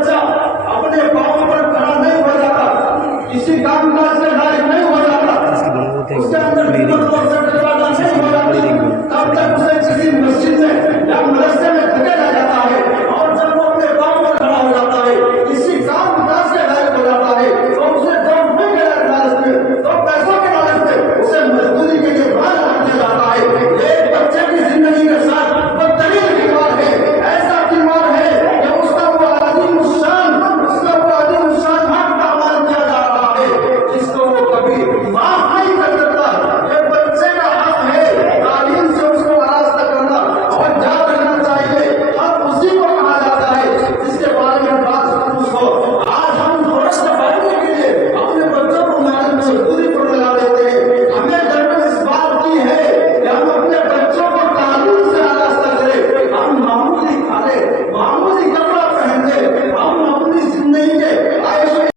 बच्चा अपने पाँव पर खड़ा नहीं हो जाता, किसी काम काज से लायक नहीं हो जाता, उसके अंदर